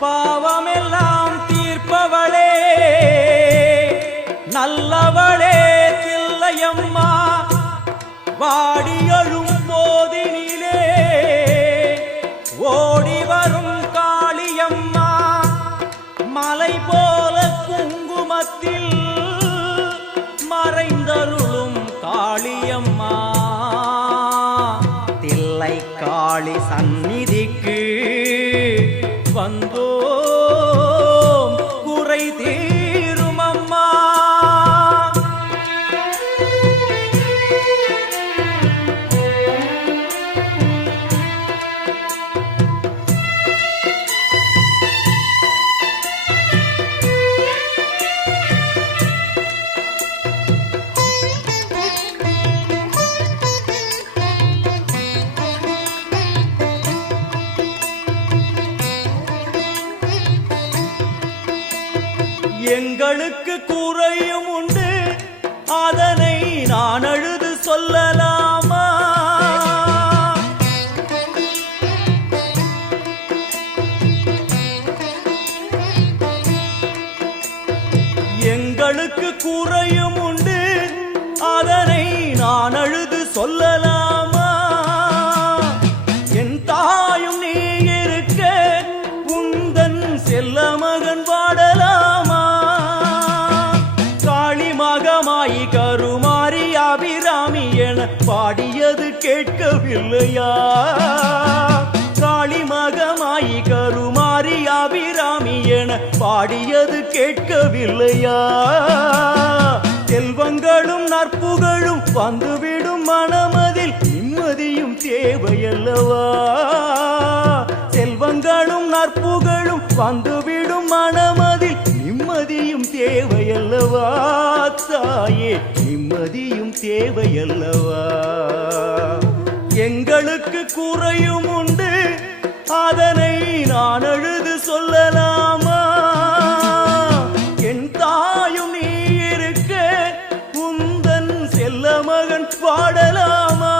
பாவமெல்லாம் தீர்ப்பவளே நல்லவளே தில்லையம்மா வாடியழும் போதினிலே ஓடி வரும் காளியம்மா மலை போல குங்குமத்தில் மறைந்தருளும் காளியம்மா தில்லை காளி சந்நிதிக்கு வந்தோம் குறை தீரும் அம்மா. எங்களுக்கு குறையும் உண்டு அதனை நான் அழுது சொல்லலாமா? எங்களுக்கு குறையும் உண்டு அதனை நான் அழுது சொல்லலாமா? என் தாயும் நீ இருக்க உந்தன் செல்ல மகன் வாடலாமா? மகமாயி கருமாரி அபிராமி என பாடியது கேட்கவில்லையா? காளி மகமாயி கருமாரி அபிராமி என பாடியது கேட்கவில்லையா? செல்வங்களும் நற்புகழும் வந்துவிடும் மனமதில் நிம்மதியும் தேவையல்லவா? செல்வங்களும் நற்புகழும் வந்துவிடும் மனமதில் நிம்மதியும் தேவையல்லவா? தாயே நிம்மதியும் தேவையல்லவா? எங்களுக்கு குறையும் உண்டு அதனை நான் அழுது சொல்லலாமா? என் தாயும் நீ இருக்க உந்தன் செல்ல மகன் பாடலாமா?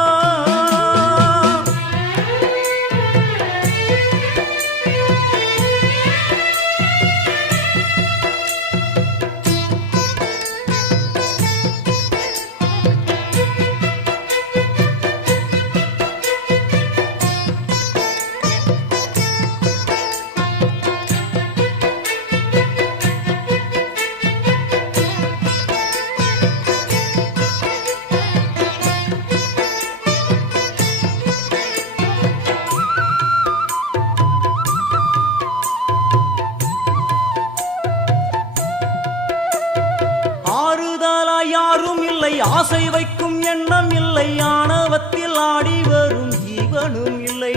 யாரும் இல்லை ஆசை வைக்கும் எண்ணம் இல்லை ஆணவத்தில் ஆடி வரும் ஜீவனும் இல்லை.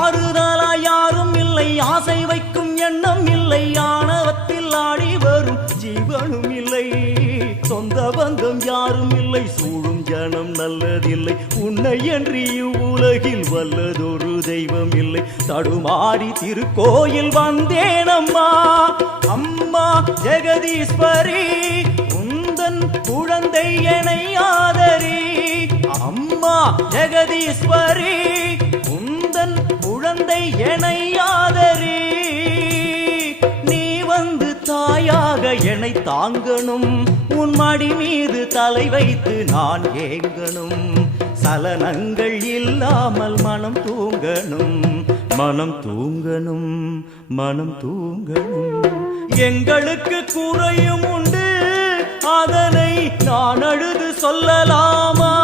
ஆறுதலா யாரும் இல்லை ஆசை வைக்கும் எண்ணம் இல்லை ஆணவத்தில் ஆடி வரும் ஜீவனும் இல்லை. சொந்த பந்தம் யாரும் இல்லை சூழும் ஜனம் நல்லதில்லை உன்னை என்று இவ்வுலகில் வல்லதொரு தெய்வம் இல்லை. தடுமாறி திருக்கோயில் வந்தேனம்மா அம்மா ஜெகதீஸ்வரி உந்தன் குழந்தை என்னை ஆதரி. அம்மா ஜெகதீஸ்வரி உந்தன் குழந்தை என்னை ஆதரி. நீ வந்து தாயாக என்னை தாங்கணும் உன் மடி மீது தலை வைத்து நான் ஏங்கணும். சலனங்கள் இல்லாமல் மனம் தூங்கணும் மனம் தூங்கணும் மனம் தூங்கணும். எங்களுக்கு குறையும் உண்டு அதனை நான் அழுது சொல்லலாமா?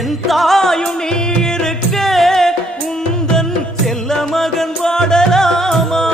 என் தாயும் நீ இருக்க உந்தன் செல்ல மகன் வாடலாமா?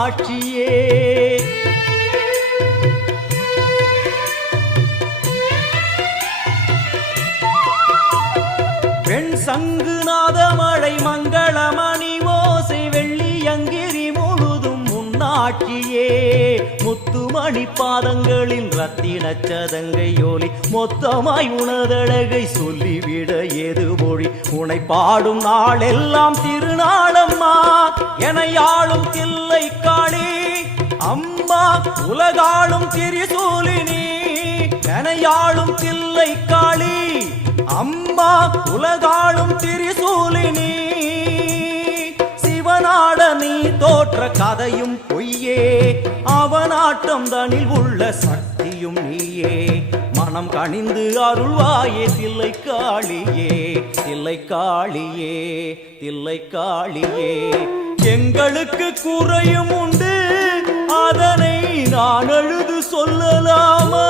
மீனாட்சியே. வெண் சங்கு நாதமழை மங்களமணி ஓசை வெள்ளியங்கிரி முழுதும் முன்னாட்சியே. முத்துமணி பாதங்களின் ரத்தின சதங்கையோலி மொத்தமாய் உணதழகை சொல்லிவிட ஏது மொழி. உனை பாடும் நாளெல்லாம் திருநாளம்மா எனையாளும் தில்லை காளி அம்மா உலகாளும் திரிசூலினி. எனையாளும் தில்லை காளி அம்மா உலகாளும் திரிசூலினி. சிவனாட நீ தோற்ற கதையும் பொய்யே, அவனாட்டம் தனில் உள்ள சக்தியும் நீயே. மனம் கனிந்து அருள்வாயே தில்லை காளியே, தில்லை காளியே, தில்லை காளியே. எங்களுக்கு குறையும் உண்டு, அதனை நான் அழுது சொல்லலாமா?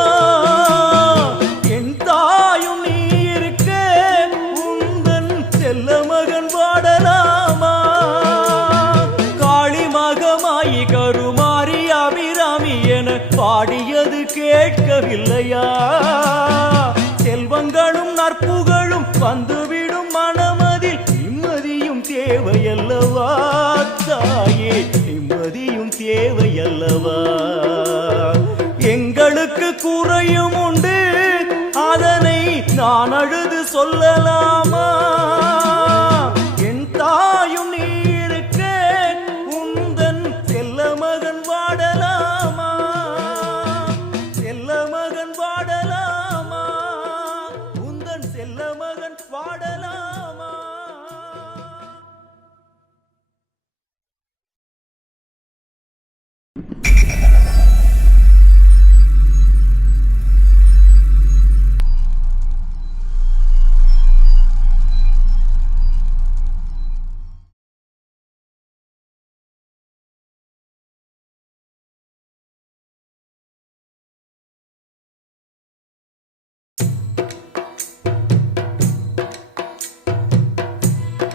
என் தாயும் நீ இருக்க உந்தன் செல்ல மகன் பாடலாமா? காளி மகமாயி கருமாரி அபிராமி என பாடியது கேட்கவில்லையா? செல்வங்களும் நற்புகழும் வந்துவிடும் மனமதில் நிம்மதியும் தேவையல்லவா தாயே, நிம்மதியும் தேவையல்லவா? எங்களுக்கு குறையும் உண்டு, அதனை நான் அழுது சொல்லலாமா? என் தாயும் நீ இருக்க உந்தன் செல்ல மகன் வாடலாமா? செல்ல மகன் வாடலாமா? உந்தன் செல்ல மகன் வாடலாமா?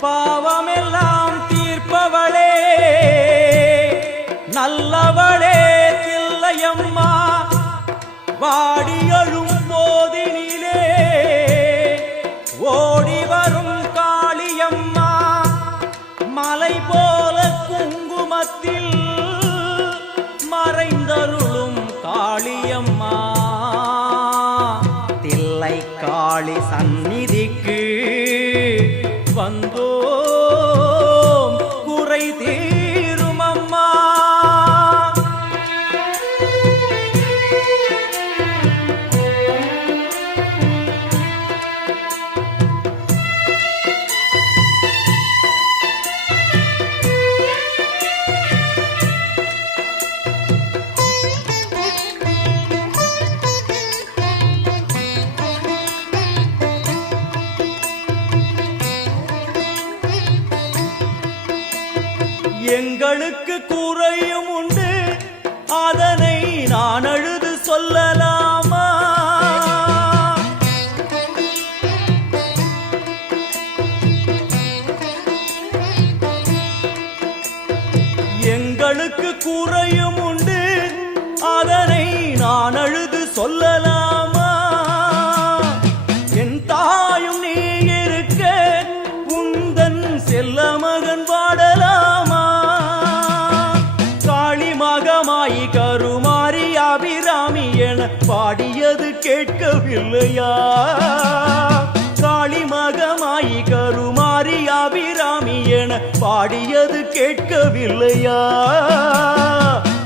பாவமெல்லாம் தீர்ப்பவளே நல்லவளே தில்லையம்மா. வாடியழும் போதினிலே ஓடி வரும் காளியம்மா. மலை போல குங்குமத்தில் மறைந்தருளும் காளியம்மா. தில்லை காளி சந்நிதிக்கு வந்தோம் குறை தீரும் அம்மா. எங்களுக்கு குறையும் உண்டு, அதனை நான் அழுது சொல்லலாமா? எங்களுக்கு குறையும் உண்டு, அதனை நான் அழுது சொல்லலாமா? என் தாயும் நீ இருக்க உந்தன் செல்ல மகன் வாடலாமா? மகமாயி கருமாரி அபிராமி என பாடியது கேட்கவில்லையா? காளி மகமாயி கருமாரி அபிராமி என பாடியது கேட்கவில்லையா?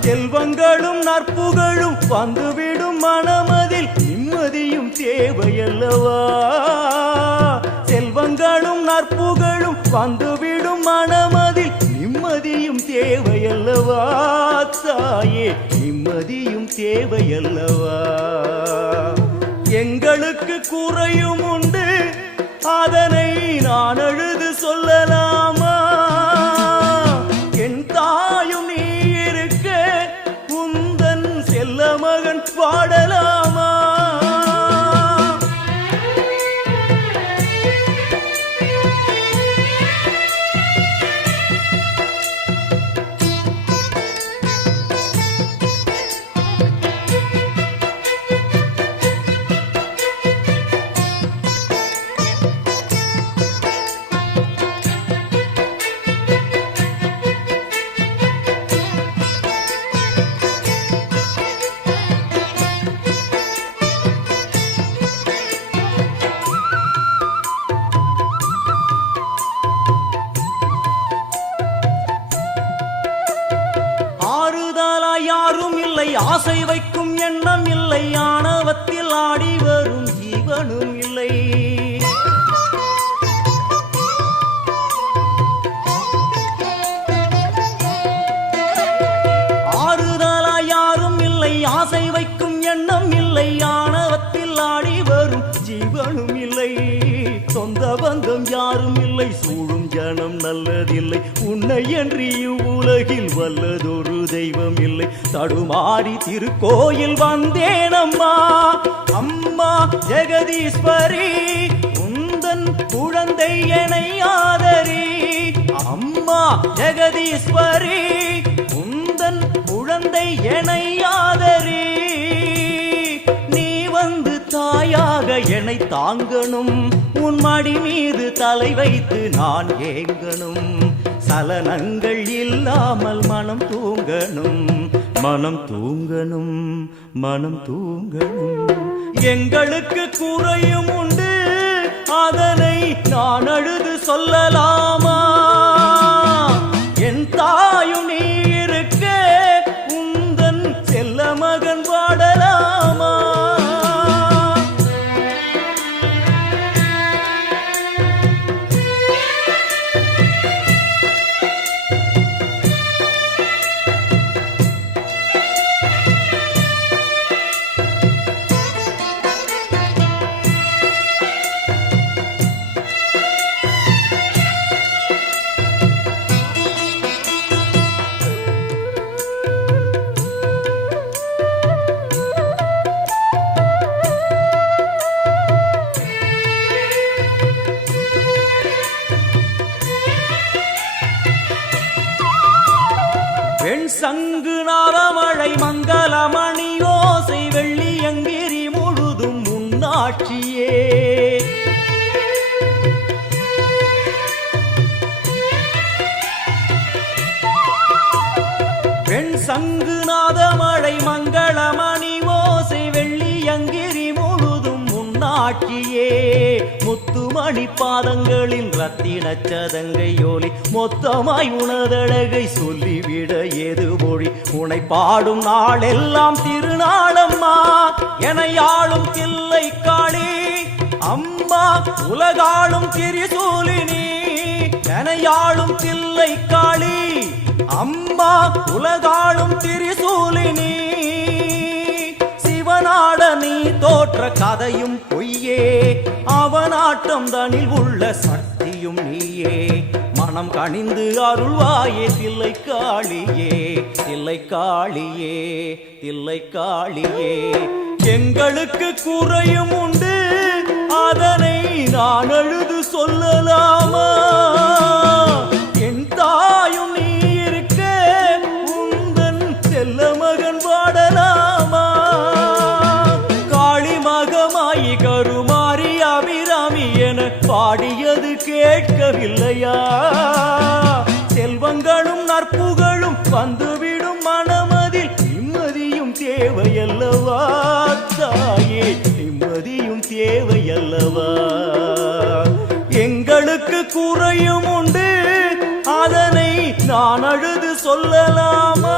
செல்வங்களும் நற்புகழும் வந்துவிடும் மனமதில் நிம்மதியும் தேவையல்லவா? செல்வங்களும் நற்புகழும் வந்துவிடும் மனமதில் நிம்மதியும் தேவையல்லவா தாயே, நிம்மதியும் தேவையல்லவா? எங்களுக்கு குறையும் உண்டு, அதனை நான் அழுது சொல்லலாமா? என் தாயும் நீ இருக்க உந்தன் செல்ல மகன் பாடலாமா? யாரும் இல்லை, ஆசை வைக்கும் எண்ணம் இல்லை, ஆணவத்தில் ஆடி வரும் ஜீவனும் இல்லை. ஆறுதலா யாரும் இல்லை, ஆசை வைக்கும் எண்ணம் இல்லை, ஆணவத்தில் ஆடி வரும் ஜீவனும் இல்லை. சொந்த பந்தம் யாரும் இல்லை, சூழும் ஜனம் நல்லதில்லை, உன்னை என்று இவ்வுலகில் வல்லதொரு தெய்வம் இல்லை. தடுமாறி திருக்கோயில் வந்தேன் அம்மா, அம்மா ஜெகதீஸ்வரி, உந்தன் குழந்தை என்னை ஆதரி. அம்மா ஜெகதீஸ்வரி, உந்தன் குழந்தை என்னை ஆதரி. நீ வந்து தாயாக என்னை தாங்கணும், உன் மடி மீது தலை வைத்து நான் ஏங்கணும். சலனங்கள் இல்லாமல் மனம் தூங்கணும், மனம் தூங்கணும், மனம் தூங்கணும். எங்களுக்கு குறையும் உண்டு, அதனை நான் அழுது சொல்லலாமா? என் தாயும் நீ இருக்க, உந்தன் செல்ல மகன் பாடலாமா? வெண் சங்கு நாதமழை மங்களமணி ஓசை வெள்ளியங்கிரி முழுதும் முன்னாட்சியே. வெண் சங்கு நாதமழை மங்களமணி ஓசை வெள்ளியங்கிரி முழுதும் முன்னாட்சியே. முத்துமணி பாதங்களின் ரத்தின சதங்கையோலி, மொத்தமாய் உனதழகை சொல்லிவிட ஏது மொழி? உனை பாடும் நாளெல்லாம் திருநாளம்மா, என ஆளும் தில்லை காளி. அம்மா உலகாளும் திரிசூலினி, என ஆளும் தில்லை காளி. அம்மா உலகாளும் திரிசூலினி. சிவனாட நீ தோற்ற கதையும் பொய்யே, அவனாட்டம் தனில் உள்ள சக்தியும் நீயே. மனம் கனிந்து அருள்வாயே தில்லை காளியே, தில்லை காளியே, தில்லை காளியே. எங்களுக்கு குறையும் உண்டு, அதனை நான் அழுது சொல்லலாமா? என் தாயும் நீ இருக்க, உந்தன் செல்ல மகன் பாடலாமா? காளி மகமாயி கருமாரி அபிராமி என பாடியது கேட்கவில்லையா? செல்வங்களும் நற்புகழும் வந்துவிடும் மனமதில் நிம்மதியும் தேவையல்லவா தாயே, நிம்மதியும் தேவையல்லவா? எங்களுக்கு குறையும் உண்டு, அதனை நான் அழுது சொல்லலாமா?